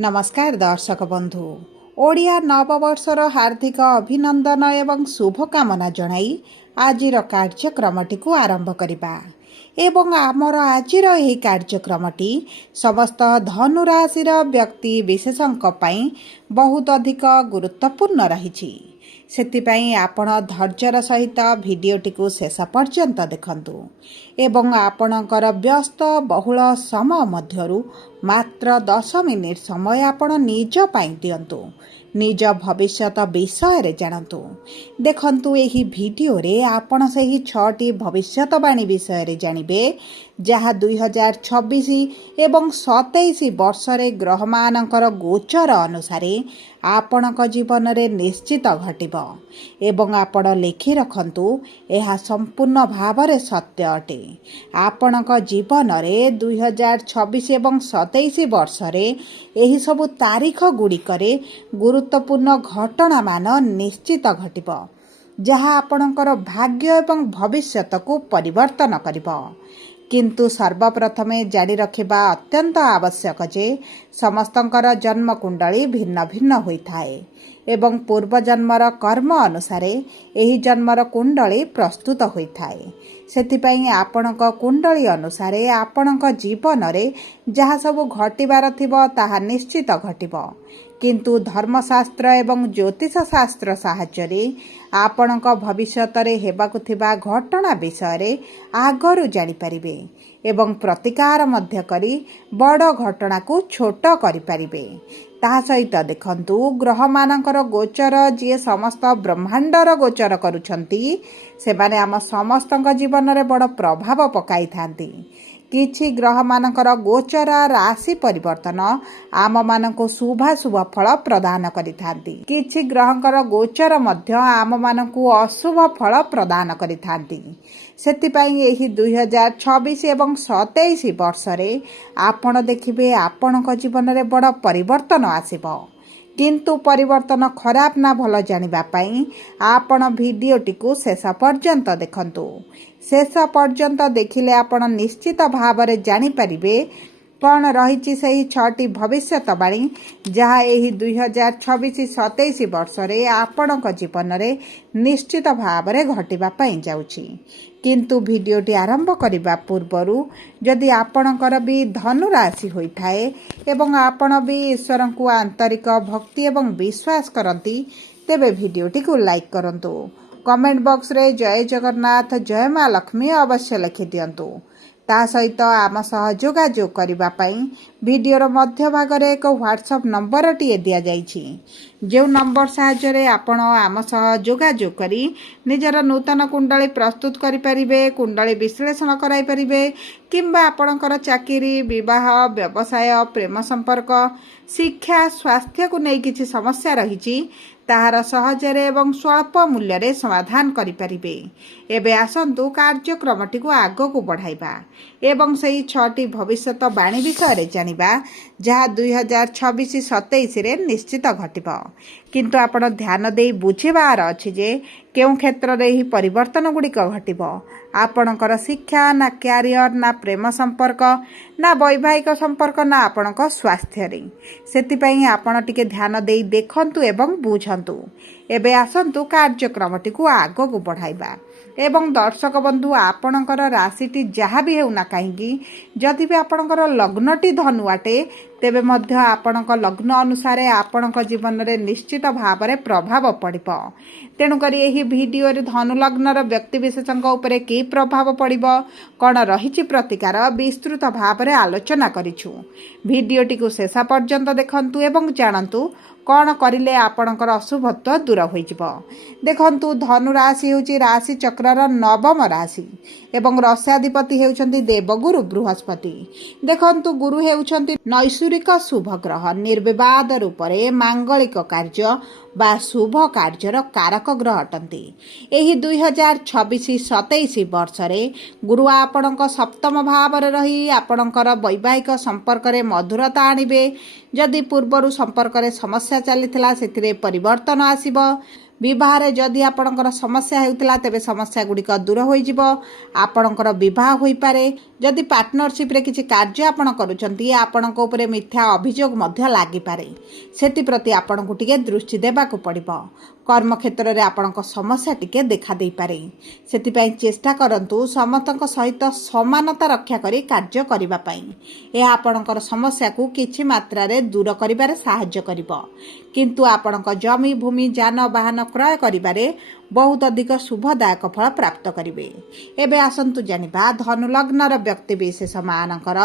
नमस्कार दर्शक बंधु ओडिया नववर्षर हार्दिक अभिनंदन एवं शुभकामना जणाई आजिर कार्यक्रमटी को आरंभ करिबा एवं आमर आजिर एही कार्यक्रमटी समस्त धनुराशिर व्यक्ति विशेषंक पई बहुत अधिक गुरुत्वपूर्ण रहिछि। सेतिपई आपण धैर्यर सहित भिडियोटी को शेष पर्यंत देखंतु एवं आपणकर व्यस्त बहुल समय मध्यरु मात्र 10 मिनिट समय आपण निज पई दियंतु निज भविष्यत विषय रे जानतु। देखंतु एही भिडियो रे आपण सही 6टी भविष्यतवाणी विषय रे जानिबे जहा 2026 एवं 27 वर्ष रे ग्रह मानकर गोचर अनुसारे आपणक जीवन रे निश्चित घटिबो एवं आपण लेखि रखंतु एहा संपूर्ण भावरे सत्य अटे। आपणक जीवन रे 2026 एवं 27 वर्ष रे एही सब तारीख गुड़िकरे गुरुत्वपूर्ण घटना मान निश्चित घटिबो जहा आपणकर भाग्य एवं भविष्यत को परिवर्तन करिबो। किंतु सर्वप्रथमे जारी रखिबा अत्यंत आवश्यक जे समस्तंकर जन्म कुंडली भिन्न भिन्न होइथाए एवं पूर्व जन्मर कर्म अनुसारे एही जन्मर कुंडली प्रस्तुत होइथाए। सेथिपई आपणक कुंडली अनुसारे आपणक जीवन रे जहा सब घटिबार थिबो ताहा निश्चित घटिबो। किंतु धर्मशास्त्र एवं ज्योतिष शास्त्र साहाय्य आपणक भविष्यत रे हेबाकु थिबा घटना विषय रे आगरु जानि परिबे एवं प्रतिकार मध्य करी बड़ घटना को छोट करि परिबे। ता सहित देखंतु ग्रह मानकर गोचर जे समस्त ब्रह्मांडर गोचर करूछंती से माने आम समस्तक जीवन रे बड़ प्रभाव पकाई थांती। किछि ग्रह मानकर गोचर राशि परिवर्तन आम मानको शुभाशुभ फल प्रदान करिथांती। किछि ग्रहंकर गोचर मध्य आम मानको अशुभ फल प्रदान करिथांती। सेतिपई एही 2026 एवं 27 वर्ष रे आपण देखिबे आपणक जीवन रे बड़ परिवर्तन आसीबो। किंतु परिवर्तन खराब ना भल जानिबा पई आपण भिडियोटी को शेष पर्यंत देखंतु। शेष पर्यंत देखिले आपण निश्चित भावरे जानि परिबे कौन रही सही 6टी भविष्यतवाणी जहा एही 2026-27 वर्ष रे आपणक जीवन रे निश्चित भावरे घटिबा पई जाउछि। किंतु भिडियोटी आरंभ करिबा पूर्वरु जदि आपणकर भी धनु राशि होइथाए एवं आपण भी ईश्वर को आंतरिक भक्ति एवं विश्वास करती तेबे भिडियोटी को लाइक करंतु। कमेंट बॉक्स रे जय जगन्नाथ जय मां लक्ष्मी अवश्य लिखि दियंतु। ता सहित आम सह जोगाजोग करिबा पई भिडियोर मध्य भाग रे एक व्हाट्सएप नंबर टी दिया जाइछि जो नंबर साहाय्य रे आपण आम सह जोगाजोग करी निजर नूतन कुंडली प्रस्तुत करि परिबे कुंडली विश्लेषण कराई परिबे किंबा आपणकर चाकरी विवाह व्यवसाय प्रेम संपर्क शिक्षा स्वास्थ्य को नै किछि समस्या रहिछि ताहार सहजरे एवं स्वल्प मूल्य रे समाधान करि परिबे। एबे आसंतु कार्यक्रमटी को आगो को बढ़ाइबा एवं सही 6टी भविष्यत वाणी विषय रे जानिबा जहा 2026-27 रे निश्चित घटिबो। किंतु आपण ध्यान देई बुझिबार अछि जे केउ क्षेत्र रे ही परिवर्तन गुड़िक घटिबो। आपणकर शिक्षा ना क्यारियर ना प्रेम संपर्क ना वैवाहिक संपर्क ना आपणक स्वास्थ्य रे सेतिपई आपण टिके ध्यान देई देखंतु एवं बुझंतु। एबे आसंतु कार्यक्रमटी को आगो को बढ़ाइबा एवं दर्शक बंधु आपणकर राशिटी जहाँ भी हेउना काहेकि जदि भी आपणकर लग्नटी धनु अटे तेबे मध्य आपणक लग्न अनुसार आपणक जीवन रे निश्चित भाव रे प्रभाव पड़िबो। तेणु करी एही भिडियो रे धनु लग्नर व्यक्ति विशेषଙ୍କ उपरे की प्रभाव पड़िबो कोन रहिछि प्रतिकार विस्तृत भाव रे आलोचना करिछु। भिडियोटी को शेष पर्यंत देखंतु एवं जानंतु कौन करिले आपणकर अशुभत्व दूर होइजिबो। देखंतु धनु राशि होछि राशि चक्रर नवम राशि एवं रसाधिपति हेउछंती देवगुरु बृहस्पति। देखंतु गुरु हेउछंती नैसर्गिक शुभ ग्रह निर्विवाद रूप रे मांगलिक कार्य बा शुभ कार्यर कारक ग्रह अटंती। एही 2026-27 वर्ष रे गुरु आपणक सप्तम भाव रे रही आपणकर वैवाहिक संपर्क रे मधुरता आनिबे। जदि पूर्वरु संपर्क रे समस्या चलीथिला सेथिरे परिवर्तन आसीबो। विवाह रे जदि आपणकर समस्या हेउतिला तेबे समस्या गुड़िक दूर होइजिबो। आपणकर विवाह होई पारे जदि पार्टनरशिप रे किछि कार्य आपण करूछंती आपणक उपरे मिथ्या अभियोग मध्य लागिपारे सेतिप्रति आपणको टिके दृष्टि देबाकू पड़िबो। कर्म क्षेत्र रे आपणक समस्या टिके देखा देई पारे सेतिपई चेष्टा करंतु समस्तक सहित समानता रक्षा करी कार्य करिबा पई। ए आपणकर समस्या को किछि मात्रा रे दूर करिबारे सहाय्य करिबो किंतु आपणक जमी भूमि जान वाहन क्रय करिबारे बहुत अधिक शुभदायक फल प्राप्त करिवे। एबे आसंतु जानिबा धनु लग्नर व्यक्ति विशेष मानकर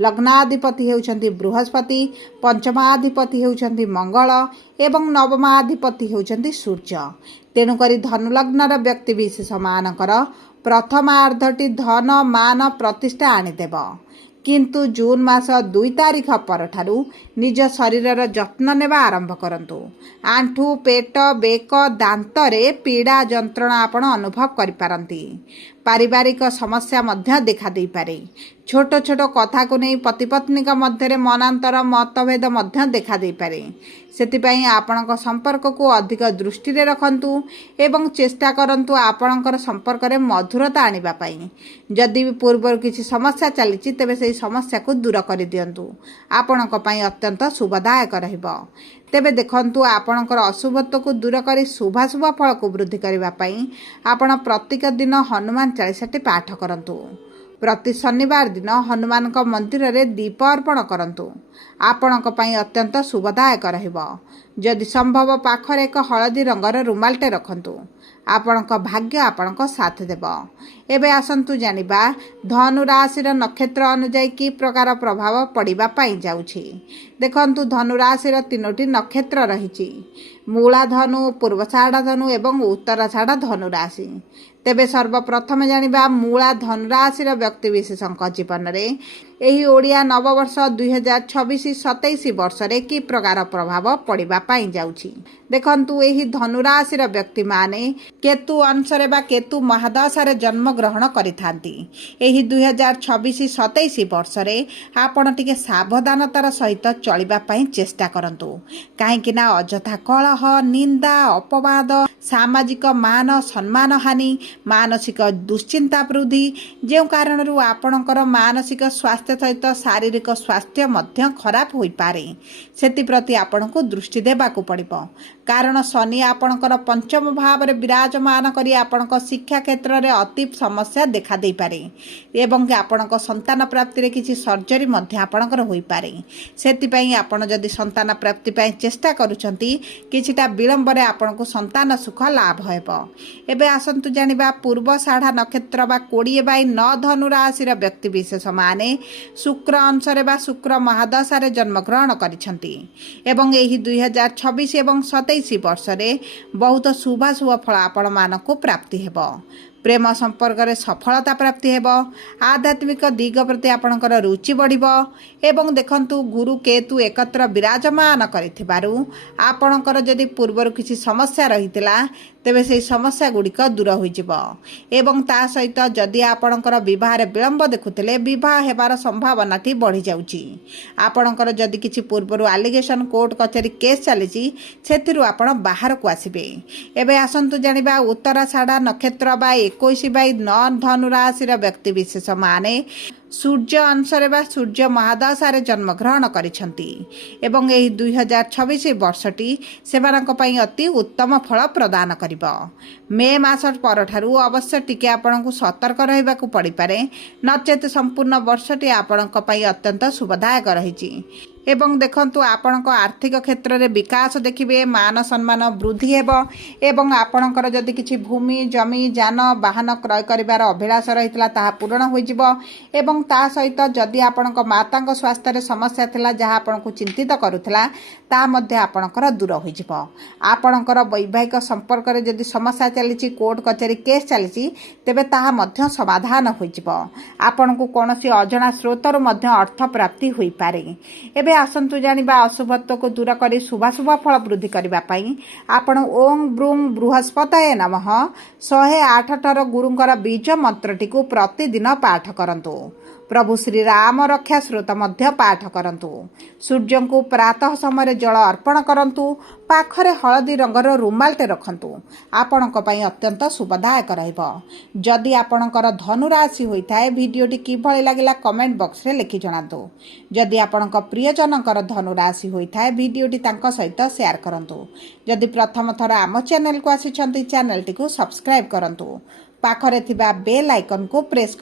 लग्नाधिपति हेउछंती बृहस्पति, पंचमाधिपति हेउछंती मंगल एवं नवमाधिपति हेउछंती सूर्य। तेणुकरी धनु लग्नर व्यक्ति विशेष मानकर प्रथमार्धटी धन मान प्रतिष्ठा आनिदेव किंतु जून मास 2 तारिख परठारु निज शरीरर जत्न नेबा आरंभ करंतु। आंठू पेट बेक दांत रे पीड़ा जंत्रणा आपण अनुभव करि पारंती। पारिवारिक समस्या मध्य देखा देई पारे। छोट छोट कथा को नहीं पति पत्नी का मध्य मनांतर मतभेद मध्य देखा देई पारे। सेतिपई आपणक संपर्क को अधिक दृष्टि रे रखंतु एवं चेष्टा करंतु आपणकर संपर्क रे मधुरता आनिबा पई। जदि भी पूर्व किछि समस्या चलीछि तेबे सेही समस्या को दूर कर दियंतु आपणक पई अत्यंत शुभदायक रहिबो। तेबे देखंतु आपणकर अशुभत्व को दूर करी शुभाशुभ फल को वृद्धि करबा पई आपण प्रत्येक दिन हनुमान 40 पाठ करंतु। प्रति शनिवार दिन हनुमान मंदिर रे दीप अर्पण करंतु आपणक पई अत्यंत शुभदायक रहिबो। जदि संभव पाखरे एक हलदी रंगर रुमालटे रखंतु आपणक भाग्य आपणक साथ देव। एबे आसंतु जानिबा धनु राशि नक्षत्र अनुଯାयी कि प्रकार प्रभाव पड़िबा पाई जाउछि। देखंतु धनु राशि 3टी नक्षत्र रहिछि मूला धनु, पूर्वषाढ़ा धनु एवं उत्तराषाढ़ा धनु राशि। तेबे सर्वप्रथम जानिबा मूला धनु राशि व्यक्ति विशेषक जीवन में एही ओडिया नववर्ष 2026-27 वर्ष रे कि प्रकार प्रभाव पड़िबा पाई जाउछि। देखंतु एही धनु राशि व्यक्ति माने केतु अंशरे बा केतु महादशा जन्म ग्रहण करिथांती। एही 2026-27 वर्ष रे आपण टिके सावधानतार सहित चलिबा पाई चेष्टा करंतु काहेकि ना अजथा कलह निंदा अपवाद सामाजिक मान सम्मान हानि मानसिक दुश्चिंता वृद्धि जो कारण आपणकर मानसिक स्वास्थ्य सहित शारीरिक स्वास्थ्य मध्य खराब होई पारे सेतिप्रति आपणको दृष्टि देबाकू पड़िबो। कारण शनि आपणकर पंचम भाव रे विराजमान करी आपणक शिक्षा क्षेत्र रे अति समस्या देखा दे पारे एवं आपणक संतान प्राप्ति रे किछि सर्जरी मध्य आपणकर होई पारे। सेतिपई आपण जदि संतान प्राप्ति पई चेष्टा करूछंती किछिटा विलंब रे आपणको संतान सुख लाभ हेबो। एबे आसंतु जानिबा पूर्वषाढ़ा नक्षत्र बा 20/9 धनु राशि व्यक्ति विशेष माने शुक्र अंशरे बा शुक्र महादशा रे जन्म ग्रहण करिसंती एवं एही 2026 एवं 27 वर्ष रे बहुत शुभाशुभ फल आपण मानको प्राप्ति हेबो। प्रेम संपर्क रे सफलता प्राप्ति हेबो। आध्यात्मिक दिग प्रति आपणकर रुचि बढ़िबो एवं देखंतु गुरु केतु एकत्र विराजमान करिथिबारु आपणकर जदि पूर्वरु किछि समस्या रहितिला तेबे से समस्या गुड़िक दूर होइजिबो एवं ता सहित जदि आपणकर विवाह रे विलंब देखुथिले विवाह हेबार संभावनाटी बढ़ी जाउची। आपणकर जदि किछि पूर्वरु एलिगेशन कोर्ट कचेरी केस चलीची सेथिरु आपण बाहर को आसीबे। एबे आसंतु जानिबा उत्तराषाढ़ा नक्षत्र बा 21/9 धनु राशि व्यक्ति विशेष माने सूर्य अंशरे बा सूर्य महादशा रे जन्म ग्रहण करिसंती एवं एही 2026 वर्षटी सेमानक पई अति उत्तम फल प्रदान करिबो। मे मास परठारु अवश्य टिके आपणको सतर्क रहिबाकू पड़ी पारे नचेत संपूर्ण वर्षटी आपणक पई अत्यंत शुभदायक रहिछि। एवं देखंतु आपणक आर्थिक क्षेत्र रे विकास देखिबे मान सम्मान वृद्धि हेबो एवं आपणकर जदि किछि भूमि जमी जान वाहन क्रय करिवार अभिलाष रहितला ताहा पूर्ण होई जिवो एवं ता सहित जदि आपणक मातांक स्वास्थ्य रे समस्या थिला जहा आपणको चिंतित करूथिला ता मध्ये आपणकर दूर होई जिवो। आपणकर वैवाहिक संपर्क रे जदि समस्या चलीछि कोर्ट कचेरी केस चलीछि तेबे ताहा मध्ये समाधान होई जिवो। आपणको कोनोसी अजଣା स्रोतरु मध्ये अर्थ प्राप्ति होई पारे। एबे आसंतु जानिबा अशुभत्व को दूर करी शुभाशुभ फल वृद्धि करबा पई आपण ओं ब्रूं बृहस्पतये नमः 108 थर गुरुंकर बीज मंत्रटी को प्रतिदिन पाठ करंतु। प्रभु श्री राम रक्षा श्रोत मध्य पाठ करंतु। सूर्य को प्रातः समय जल अर्पण करंतु। पाखरे हलदी रंगर रुमालटे रखंतु। आपणक पई अत्यंत शुभदायक रहइबो। जदि आपणकर धनु राशि होइथाय भिडियोटी किभଳି लागिला कमेंट बॉक्स रे लिखि जणातु। जदि आपणक प्रियजनकर धनु राशि होइथाय भिडियोटी तांको सहित शेयर करंतु। जदि प्रथम थर आम चैनल को आसिछंती चैनल टी को सब्सक्राइब करंतु। पाखरे थिबा बेल आइकन को प्रेस